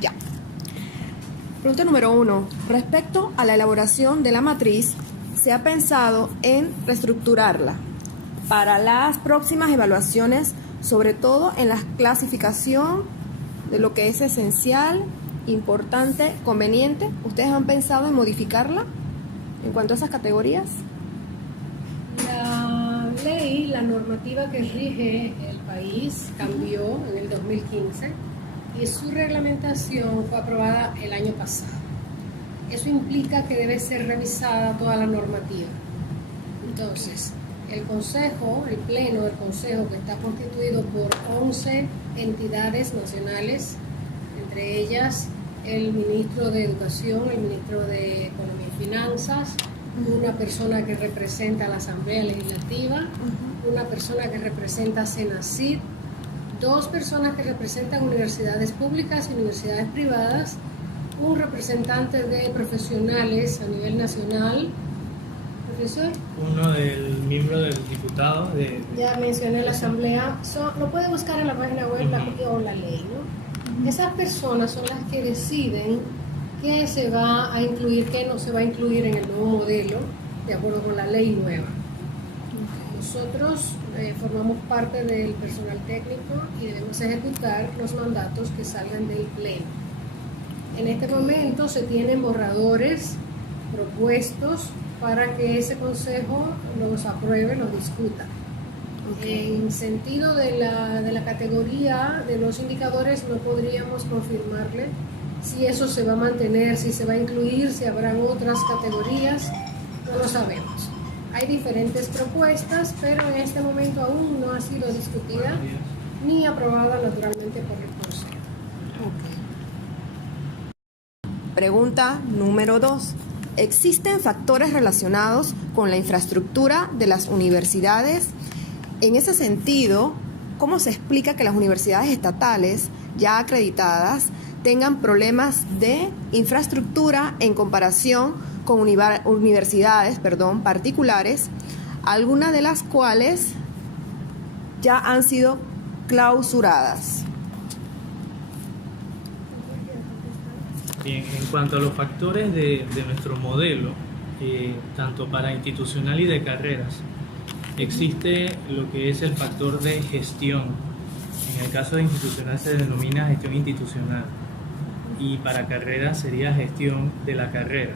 Ya. Pregunta número 1. Respecto a la elaboración de la matriz, ¿se ha pensado en reestructurarla para las próximas evaluaciones, sobre todo en la clasificación de lo que es esencial, importante, conveniente? ¿Ustedes han pensado en modificarla en cuanto a esas categorías? La ley, la normativa que rige el país cambió en el 2015 y su reglamentación fue aprobada el año pasado. Eso implica que debe ser revisada toda la normativa. Entonces, el Consejo, el Pleno del Consejo, que está constituido por 11 entidades nacionales, entre ellas el Ministro de Educación, el Ministro de Economía y Finanzas, una persona que representa a la Asamblea Legislativa, una persona que representa a Senacid, 2 personas que representan universidades públicas y universidades privadas, un representante de profesionales a nivel nacional. Profesor. Uno del miembro del diputado. Ya mencioné la Asamblea. Lo puede buscar en la página web o la ley, ¿no? Esas personas son las que deciden qué se va a incluir, qué no se va a incluir en el nuevo modelo, de acuerdo con la ley nueva. Nosotros formamos parte del personal técnico y debemos ejecutar los mandatos que salgan del Pleno. En este momento se tienen borradores propuestos para que ese consejo los apruebe, los discuta. En sentido de la categoría de los indicadores, no podríamos confirmarle si eso se va a mantener, si se va a incluir, si habrán otras categorías, no lo sabemos. Hay diferentes propuestas, pero en este momento aún no ha sido discutida ni aprobada naturalmente por el Consejo. Pregunta número 2. ¿Existen factores relacionados con la infraestructura de las universidades? En ese sentido, ¿cómo se explica que las universidades estatales ya acreditadas tengan problemas de infraestructura en comparación con universidades particulares, algunas de las cuales ya han sido clausuradas? Bien, en cuanto a los factores de nuestro modelo, tanto para institucional y de carreras, existe lo que es el factor de gestión. En el caso de institucional se denomina gestión institucional y para carreras sería gestión de la carrera.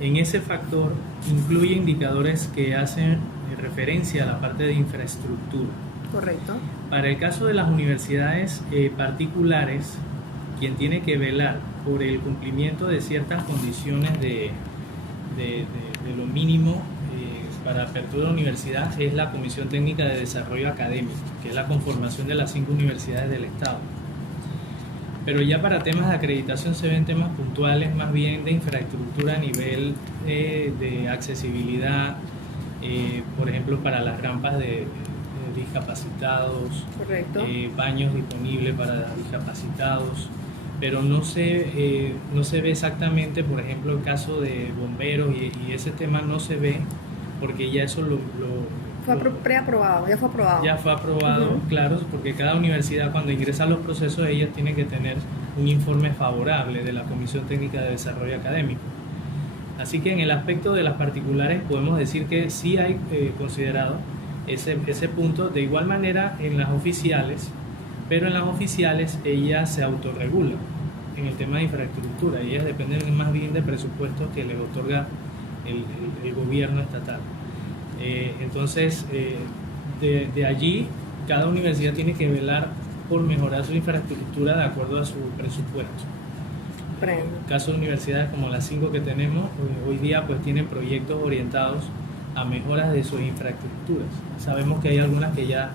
En ese factor incluye indicadores que hacen referencia a la parte de infraestructura. Correcto. Para el caso de las universidades particulares, quien tiene que velar por el cumplimiento de ciertas condiciones de lo mínimo para apertura de universidad es la Comisión Técnica de Desarrollo Académico, que es la conformación de las 5 universidades del Estado. Pero ya para temas de acreditación se ven temas puntuales más bien de infraestructura a nivel de accesibilidad, por ejemplo para las rampas de discapacitados, baños disponibles para discapacitados, pero no se ve exactamente, por ejemplo, el caso de bomberos y ese tema no se ve porque ya eso fue preaprobado, ya fue aprobado. Ya fue aprobado, claro, porque cada universidad cuando ingresa a los procesos ellas tienen que tener un informe favorable de la Comisión Técnica de Desarrollo Académico. Así que en el aspecto de las particulares podemos decir que sí hay considerado ese punto. De igual manera en las oficiales, pero en las oficiales ellas se autorregulan en el tema de infraestructura y ellas dependen más bien del presupuesto que les otorga el gobierno estatal. Entonces, de allí, cada universidad tiene que velar por mejorar su infraestructura de acuerdo a su presupuesto. En el caso de universidades como las 5 que tenemos, hoy día pues tienen proyectos orientados a mejoras de sus infraestructuras. Sabemos que hay algunas que ya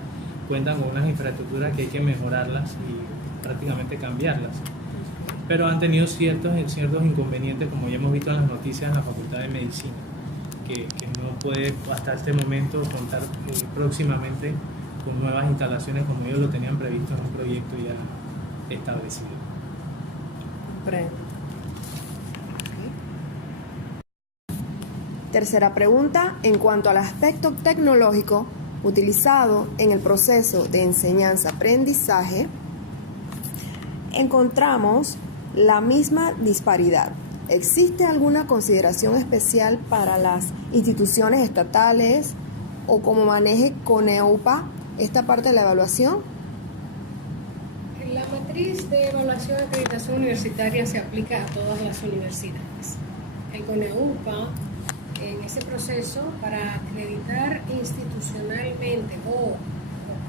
cuentan con unas infraestructuras que hay que mejorarlas y prácticamente cambiarlas. Pero han tenido ciertos inconvenientes, como ya hemos visto en las noticias en la Facultad de Medicina, que no puede hasta este momento contar próximamente con nuevas instalaciones como ellos lo tenían previsto en un proyecto ya establecido. Tercera pregunta, en cuanto al aspecto tecnológico utilizado en el proceso de enseñanza-aprendizaje, encontramos la misma disparidad. ¿Existe alguna consideración especial para las instituciones estatales o cómo maneje CONEUPA esta parte de la evaluación? La matriz de evaluación de acreditación universitaria se aplica a todas las universidades. El CONEUPA, en ese proceso, para acreditar institucionalmente o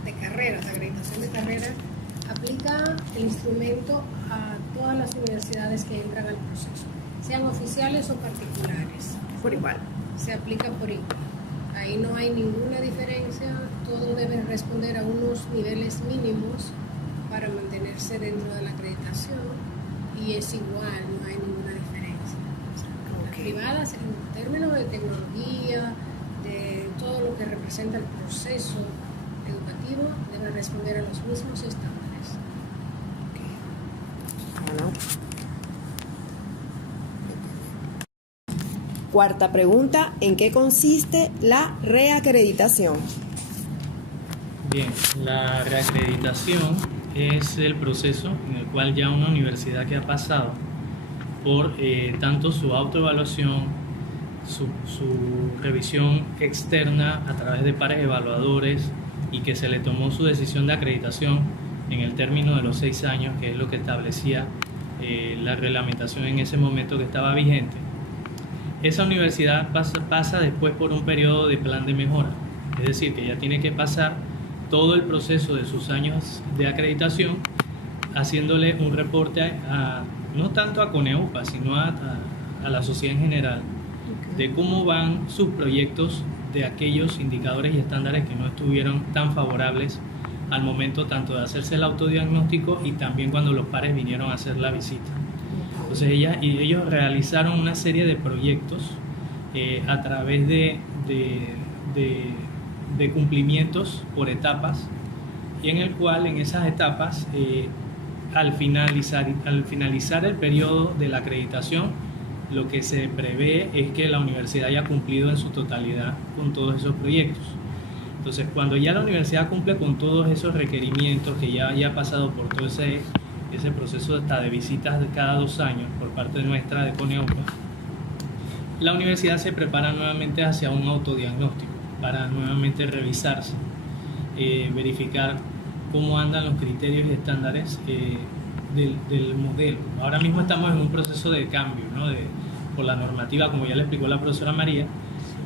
de carreras, acreditación de carreras, aplica el instrumento a todas las universidades que entran al proceso, sean oficiales o particulares. Por igual. Se aplica por igual. Ahí no hay ninguna diferencia, todo debe responder a unos niveles mínimos para mantenerse dentro de la acreditación y es igual, no hay ninguna diferencia. Las privadas, en términos de tecnología, de todo lo que representa el proceso educativo, deben responder a los mismos estándares. Bueno. Cuarta pregunta, ¿en qué consiste la reacreditación? Bien, la reacreditación es el proceso en el cual ya una universidad que ha pasado por tanto su autoevaluación, su revisión externa a través de pares evaluadores y que se le tomó su decisión de acreditación en el término de los 6 años, que es lo que establecía la reglamentación en ese momento que estaba vigente. Esa universidad pasa después por un periodo de plan de mejora, es decir, que ya tiene que pasar todo el proceso de sus años de acreditación haciéndole un reporte no tanto a CONEUPA, sino a la sociedad en general, de cómo van sus proyectos, de aquellos indicadores y estándares que no estuvieron tan favorables al momento tanto de hacerse el autodiagnóstico y también cuando los pares vinieron a hacer la visita. Entonces ellos realizaron una serie de proyectos a través de cumplimientos por etapas, y en el cual en esas etapas al finalizar el periodo de la acreditación, lo que se prevé es que la universidad haya cumplido en su totalidad con todos esos proyectos. Entonces, cuando ya la universidad cumple con todos esos requerimientos, que ya haya pasado por todo ese proceso hasta de visitas de cada 2 años por parte nuestra de CONEUPA, la universidad se prepara nuevamente hacia un autodiagnóstico para nuevamente revisarse, verificar cómo andan los criterios y estándares del modelo. Ahora mismo estamos en un proceso de cambio, ¿no? Por la normativa, como ya le explicó la profesora María,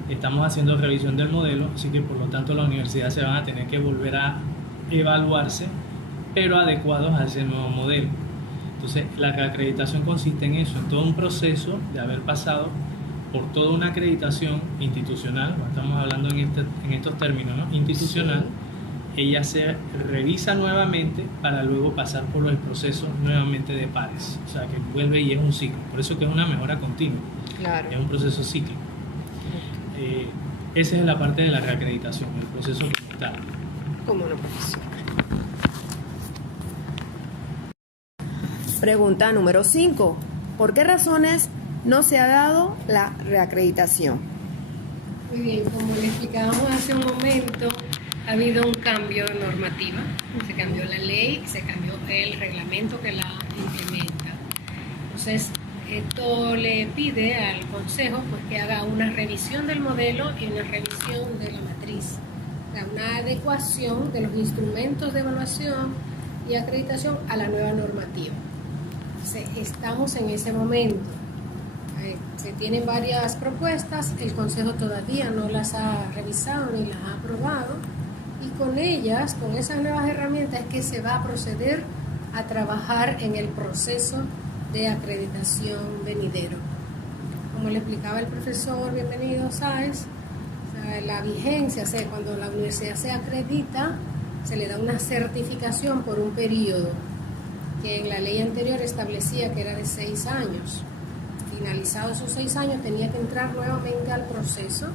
estamos haciendo revisión del modelo, así que por lo tanto la universidad se van a tener que volver a evaluarse, pero adecuados a ese nuevo modelo. Entonces, la acreditación consiste en eso, en todo un proceso de haber pasado por toda una acreditación institucional, estamos hablando en estos términos, ¿no? Institucional. Sí. Ella se revisa nuevamente para luego pasar por el proceso nuevamente de pares, o sea que vuelve y es un ciclo, por eso que es una mejora continua. Claro. Es un proceso cíclico. Esa es la parte de la reacreditación, el proceso como tal. Como una profesión. Pregunta número 5. ¿Por qué razones no se ha dado la reacreditación? Muy bien, como le explicábamos hace un momento, ha habido un cambio de normativa, se cambió la ley, se cambió el reglamento que la implementa. Entonces, esto le pide al Consejo pues, que haga una revisión del modelo y una revisión de la matriz, o sea, una adecuación de los instrumentos de evaluación y acreditación a la nueva normativa. Entonces, estamos en ese momento. Se tienen varias propuestas, el Consejo todavía no las ha revisado ni las ha aprobado, y con ellas, con esas nuevas herramientas, es que se va a proceder a trabajar en el proceso de acreditación venidero. Como le explicaba el profesor, bienvenido Sáez, o sea, la vigencia, o sea, cuando la universidad se acredita, se le da una certificación por un periodo que en la ley anterior establecía que era de 6 años. Finalizados esos 6 años tenía que entrar nuevamente al proceso,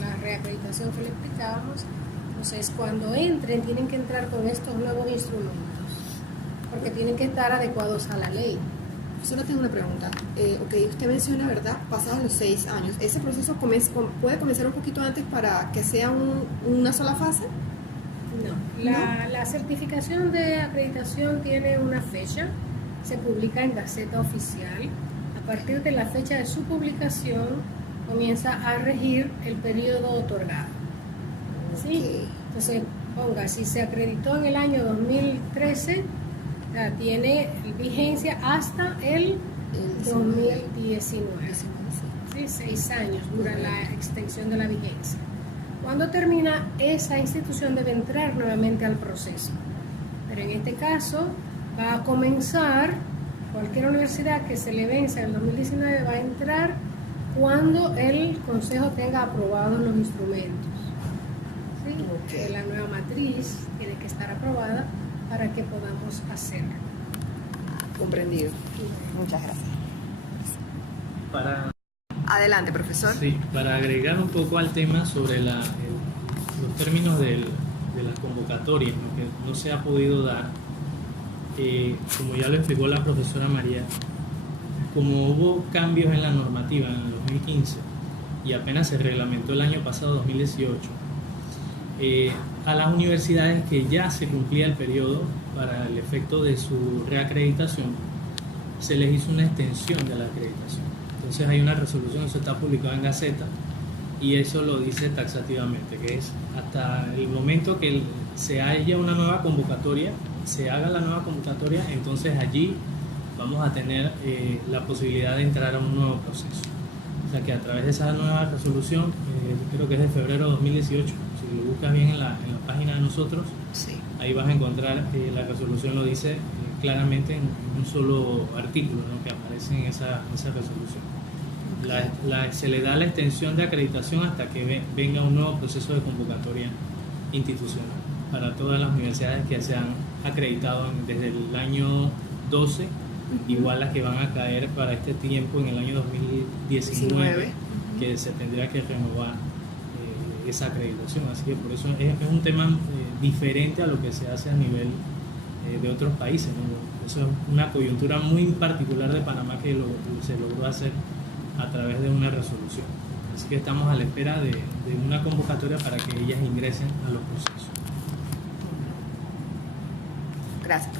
la reacreditación que le explicábamos. Entonces, cuando entren, tienen que entrar con estos nuevos instrumentos, porque tienen que estar adecuados a la ley. Solo tengo una pregunta. Usted menciona, ¿verdad? Pasados los 6 años. ¿Ese proceso puede comenzar un poquito antes para que sea una sola fase? No. La certificación de acreditación tiene una fecha se publica en Gaceta Oficial. A partir de la fecha de su publicación comienza a regir el periodo otorgado. ¿Sí? Ok. Entonces, ponga, si se acreditó en el año 2013, tiene vigencia hasta el 2019. ¿Sí? 6 años dura la extensión de la vigencia. Cuando termina, esa institución debe entrar nuevamente al proceso. Pero en este caso va a comenzar, cualquier universidad que se le venza en el 2019 va a entrar cuando el Consejo tenga aprobados los instrumentos. ¿Sí? Ok. La nueva matriz tiene que estar aprobada para que podamos hacerlo. Comprendido. Muchas gracias. Para, Adelante, profesor. sí, para agregar un poco al tema sobre los términos de las convocatorias, ¿no? Que no se ha podido dar, como ya lo explicó la profesora María, como hubo cambios en la normativa en el 2015 y apenas se reglamentó el año pasado, 2018, a las universidades que ya se cumplía el periodo para el efecto de su reacreditación, se les hizo una extensión de la acreditación. Entonces hay una resolución, eso está publicado en Gaceta, y eso lo dice taxativamente, que es hasta el momento que se haya una nueva convocatoria, se haga la nueva convocatoria, entonces allí vamos a tener la posibilidad de entrar a un nuevo proceso. O sea que a través de esa nueva resolución, creo que es de febrero de 2018, si lo buscas bien en la página de nosotros, Sí. ahí vas a encontrar, la resolución lo dice claramente en un solo artículo, ¿no? Que aparece en esa resolución. Se le da la extensión de acreditación hasta que venga un nuevo proceso de convocatoria institucional para todas las universidades que se han acreditado desde el año 12, igual las que van a caer para este tiempo en el año 2019, que se tendría que renovar esa acreditación. Así que por eso es un tema diferente a lo que se hace a nivel de otros países, ¿no? Eso es una coyuntura muy particular de Panamá que se logró hacer a través de una resolución. Así que estamos a la espera de una convocatoria para que ellas ingresen a los procesos. Gracias.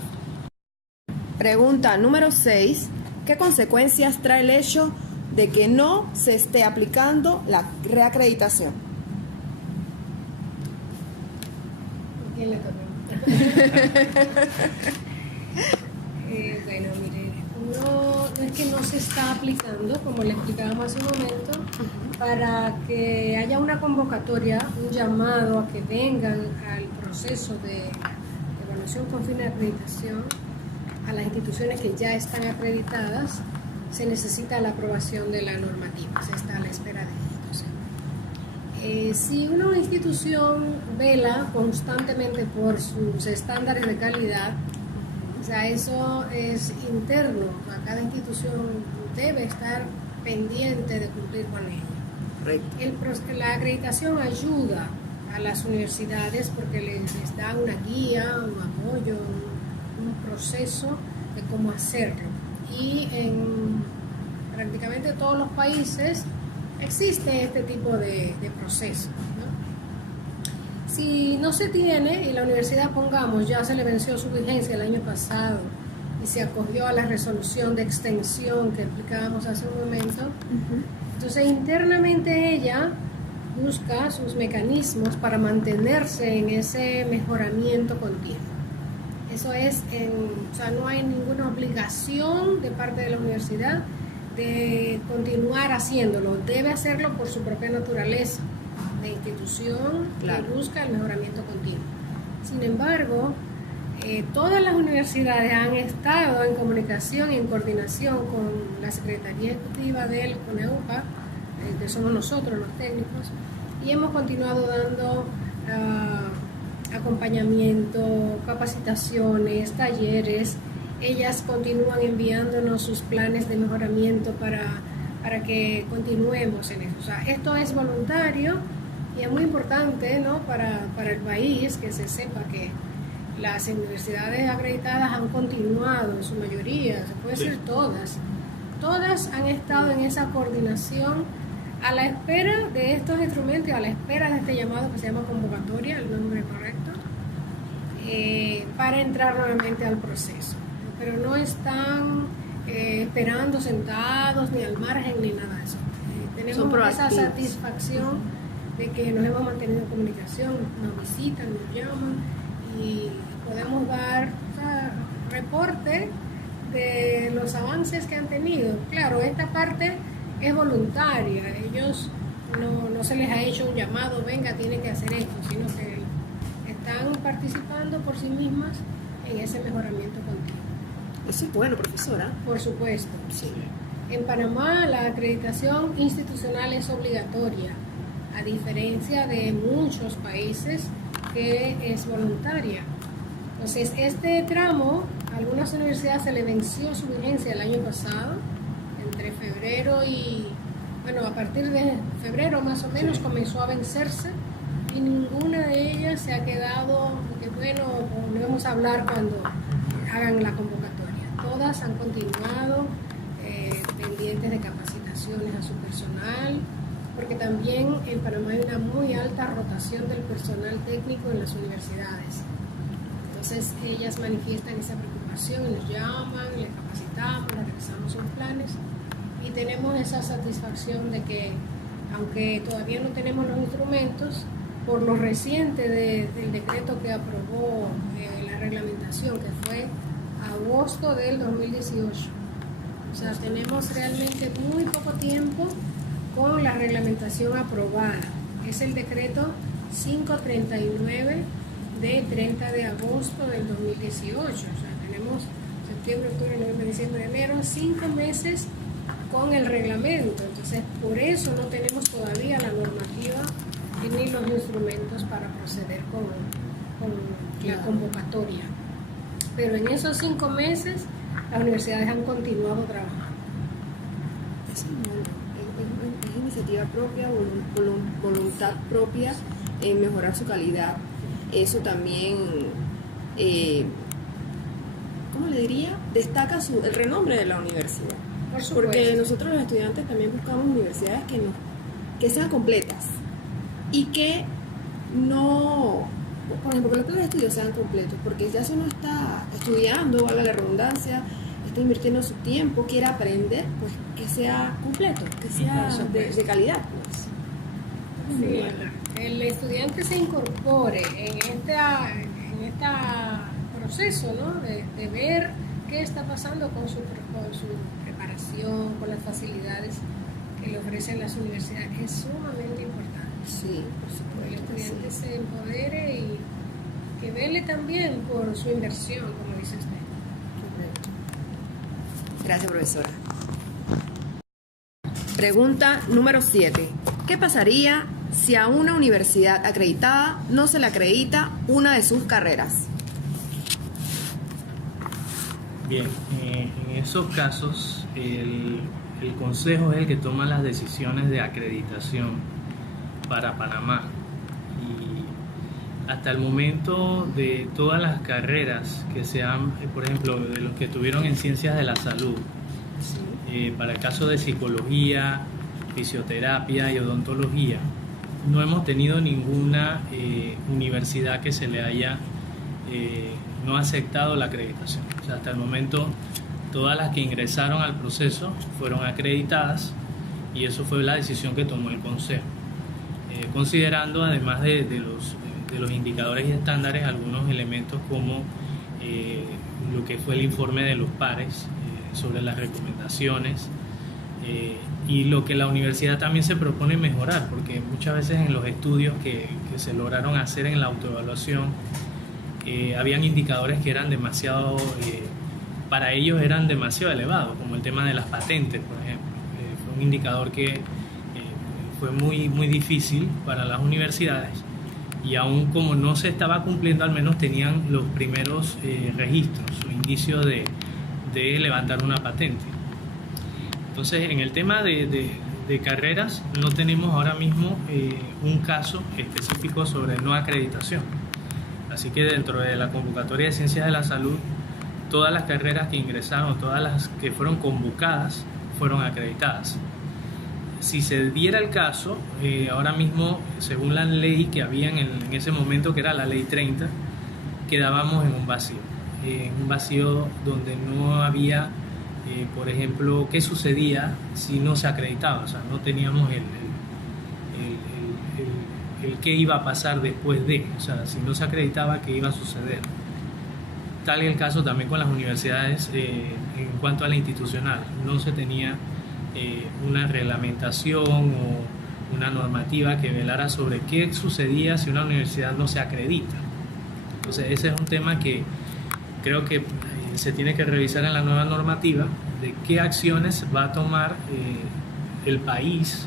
Pregunta número 6. ¿Qué consecuencias trae el hecho de que no se esté aplicando la reacreditación? ¿Quién le toca? Bueno, mire, no es que no se está aplicando, como le explicábamos hace un momento, para que haya una convocatoria, un llamado a que vengan al proceso de evaluación con fin de acreditación a las instituciones que ya están acreditadas, se necesita la aprobación de la normativa, se está a la espera de ello. Si una institución vela constantemente por sus estándares de calidad, o sea, eso es interno, cada institución debe estar pendiente de cumplir con ello. Correcto. La acreditación ayuda a las universidades porque les da una guía, un apoyo, un proceso de cómo hacerlo. Y en prácticamente todos los países existe este tipo de proceso, ¿no? Si no se tiene y la universidad, pongamos, ya se le venció su vigencia el año pasado y se acogió a la resolución de extensión que explicábamos hace un momento, entonces internamente ella busca sus mecanismos para mantenerse en ese mejoramiento continuo. Eso es, o sea, no hay ninguna obligación de parte de la universidad de continuar haciéndolo, debe hacerlo por su propia naturaleza de institución, claro, que busca el mejoramiento continuo. Sin embargo, todas las universidades han estado en comunicación y en coordinación con la Secretaría Ejecutiva del CONEUPA, que somos nosotros los técnicos, y hemos continuado dando acompañamiento, capacitaciones, talleres. Ellas continúan enviándonos sus planes de mejoramiento para que continuemos en eso. O sea, esto es voluntario y es muy importante, ¿no?, para el país, que se sepa que las universidades acreditadas han continuado en su mayoría, se puede decir todas han estado en esa coordinación a la espera de estos instrumentos, a la espera de este llamado que se llama convocatoria, el nombre correcto, para entrar nuevamente al proceso. pero no están esperando sentados ni al margen ni nada de eso. Tenemos esa satisfacción de que nos hemos mantenido en comunicación, nos visitan, nos llaman y podemos dar reporte de los avances que han tenido. Claro, esta parte es voluntaria, ellos no se les ha hecho un llamado, venga, tienen que hacer esto, sino que están participando por sí mismas en ese mejoramiento continuo. Eso es bueno, profesora. Por supuesto. Sí. En Panamá la acreditación institucional es obligatoria, a diferencia de muchos países que es voluntaria. Entonces, este tramo, a algunas universidades se le venció su vigencia el año pasado, entre febrero y, bueno, a partir de febrero más o menos comenzó a vencerse y ninguna de ellas se ha quedado, que bueno, volvemos a hablar cuando hagan la convocatoria. Todas han continuado pendientes de capacitaciones a su personal, porque también en Panamá hay una muy alta rotación del personal técnico en las universidades. Entonces ellas manifiestan esa preocupación y nos llaman, les capacitamos, les realizamos sus planes y tenemos esa satisfacción de que, aunque todavía no tenemos los instrumentos, por lo reciente del decreto que aprobó la reglamentación, que fue agosto del 2018, o sea, tenemos realmente muy poco tiempo con la reglamentación aprobada. Es el decreto 539 de 30 de agosto del 2018. O sea, tenemos septiembre, octubre, noviembre, diciembre, enero, 5 meses con el reglamento. Entonces, por eso no tenemos todavía la normativa ni los instrumentos para proceder con la convocatoria. Pero en esos 5 meses, las universidades han continuado trabajando. Eso es bueno. Es iniciativa propia, voluntad propia en mejorar su calidad. Eso también, ¿cómo le diría? Destaca el renombre de la universidad. Por supuesto. Porque nosotros los estudiantes también buscamos universidades que sean completas y que no, por ejemplo, que los planes de estudio sean completos, porque ya si uno está estudiando, valga la redundancia, está invirtiendo su tiempo, quiere aprender, pues que sea completo, que sea de calidad, pues. Sí, el estudiante se incorpore en este proceso, ¿no? de ver qué está pasando con su preparación, con las facilidades que le ofrecen las universidades, es sumamente importante. Sí, por supuesto. Que el estudiante se empodere y que vele también por su inversión, como dice usted. Correcto. Gracias, profesora. Pregunta número 7. ¿Qué pasaría si a una universidad acreditada no se le acredita una de sus carreras? Bien, en esos casos el Consejo es el que toma las decisiones de acreditación para Panamá. Y hasta el momento, de todas las carreras que se han, por ejemplo, de los que estuvieron en Ciencias de la Salud, para el caso de psicología, fisioterapia y odontología, no hemos tenido ninguna universidad que se le haya no aceptado la acreditación. O sea, hasta el momento todas las que ingresaron al proceso fueron acreditadas y eso fue la decisión que tomó el Consejo, considerando además de los indicadores y estándares algunos elementos como lo que fue el informe de los pares sobre las recomendaciones y lo que la universidad también se propone mejorar, porque muchas veces en los estudios que se lograron hacer en la autoevaluación habían indicadores que eran demasiado, para ellos eran demasiado elevados, como el tema de las patentes, por ejemplo. Fue un indicador que fue muy difícil para las universidades y aún como no se estaba cumpliendo, al menos tenían los primeros registros o indicios de levantar una patente. Entonces, en el tema de carreras no tenemos ahora mismo un caso específico sobre no acreditación. Así que dentro de la convocatoria de Ciencias de la Salud, todas las carreras que ingresaron, todas las que fueron convocadas, fueron acreditadas. Si se diera el caso, ahora mismo, según la ley que había en ese momento, que era la Ley 30, quedábamos en un vacío. un vacío donde no había, por ejemplo, qué sucedía si no se acreditaba. O sea, no teníamos el qué iba a pasar después de, o sea, si no se acreditaba, qué iba a suceder. Tal es el caso también con las universidades en cuanto a la institucional. No se tenía una reglamentación o una normativa que velara sobre qué sucedía si una universidad no se acredita. Entonces ese es un tema que creo que se tiene que revisar en la nueva normativa, de qué acciones va a tomar el país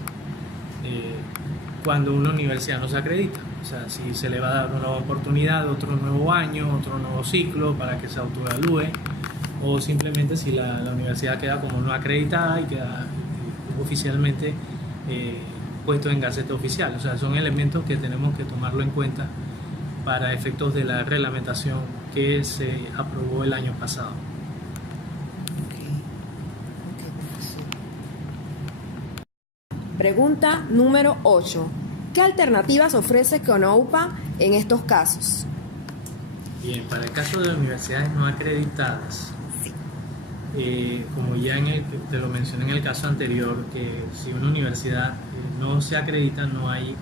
cuando una universidad no se acredita. O sea, si se le va a dar una nueva oportunidad, otro nuevo año, otro nuevo ciclo para que se autoevalúe, o simplemente si la universidad queda como no acreditada y queda oficialmente puesto en Gaceta Oficial. O sea, son elementos que tenemos que tomarlo en cuenta para efectos de la reglamentación que se aprobó el año pasado. Pregunta número 8. ¿Qué alternativas ofrece CONAUPA en estos casos? Bien, para el caso de las universidades no acreditadas, como ya te lo mencioné en el caso anterior, que si una universidad no se acredita, no hay,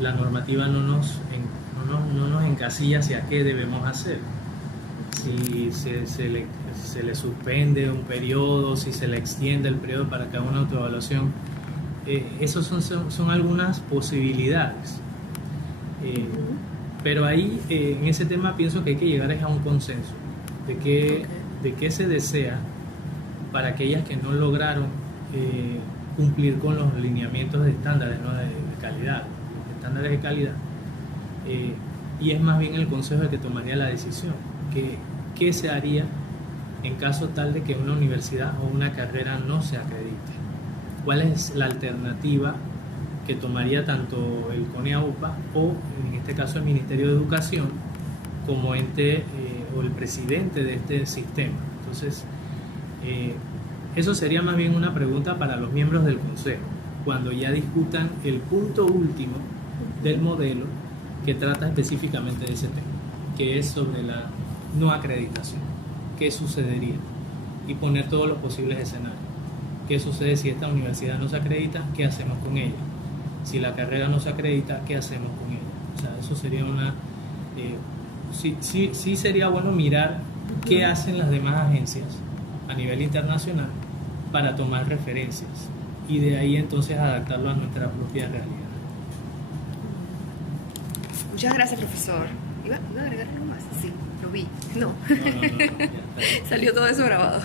la normativa no nos encasilla hacia qué debemos hacer. Si se le suspende un periodo, si se le extiende el periodo para que haga una autoevaluación, esas son algunas posibilidades. Pero ahí, en ese tema, pienso que hay que llegar a un consenso de qué se desea para aquellas que no lograron cumplir con los lineamientos de estándares, ¿no? de calidad, estándares de calidad. Y es más bien el consejo el que tomaría la decisión. ¿Qué se haría en caso tal de que una universidad o una carrera no se acredite? ¿Cuál es la alternativa que tomaría tanto el CONEAUPA o, en este caso, el Ministerio de Educación como ente o el presidente de este sistema? Entonces, eso sería más bien una pregunta para los miembros del Consejo, cuando ya discutan el punto último del modelo que trata específicamente de ese tema, que es sobre la no acreditación. ¿Qué sucedería? Y poner todos los posibles escenarios. ¿Qué sucede si esta universidad no se acredita? ¿Qué hacemos con ella? Si la carrera no se acredita, ¿qué hacemos con ella? O sea, eso sería una... sí sería bueno mirar qué hacen las demás agencias a nivel internacional para tomar referencias y de ahí entonces adaptarlo a nuestra propia realidad. Muchas gracias, profesor. ¿Iba a agregar algo más? Sí, lo vi. No. No, ya está. Salió todo eso grabado.